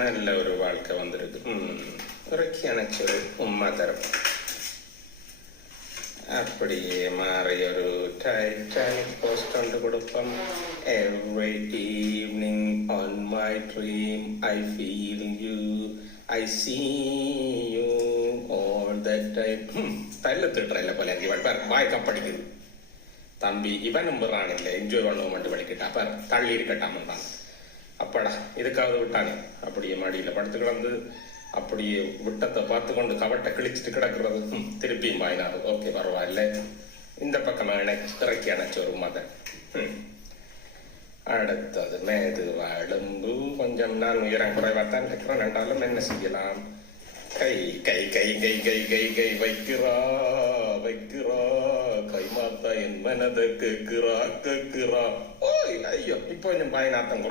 நல்ல ஒரு வாழ்க்கை வந்திருக்கு. இறக்கி அணைச்சு ஒரு உம்மா தரும். அப்படியே மாறி ஒரு டைட்டானிக் போஸ்ட் கொண்டு கொடுப்போம். Every evening on my dream I feel you, I see you all that time. பல்ல திட்டுறல போல இவன் பார் வாய் கப்படிக்குது. தம்பி இவன் நம்புறான் இல்லை, என்ஜாய் பண்ணுவோம் மட்டும் வலிக்கிட்டா பார், தள்ளி இருக்கட்டாமன்றான். அப்பாடா இதுக்காவது விட்டானே. அப்படியே மடியில் படுத்து கிடந்து அப்படியே விட்டத்தை பார்த்து கொண்டு கவட்டை கிழிச்சிட்டு கிடக்கிறது. திருப்பியும் வாயினாரு. ஓகே பரவாயில்ல. இந்த பக்கம் இறக்கி அணைச்ச ஒரு மதன். அடுத்தது மேது வாழும்பு. கொஞ்சம் நான் உயரம் குறைவாத்தான் இருக்கிறேன் என்றாலும் என்ன செய்யலாம். கை கை கை கை கை கை கை வைக்கிறா வைக்கிறா கை மாத்தா என் மனதை கேட்கிறா கேட்கிறா. ஓய் ஐயோ இப்போ கொஞ்சம் பாயினாத்தம்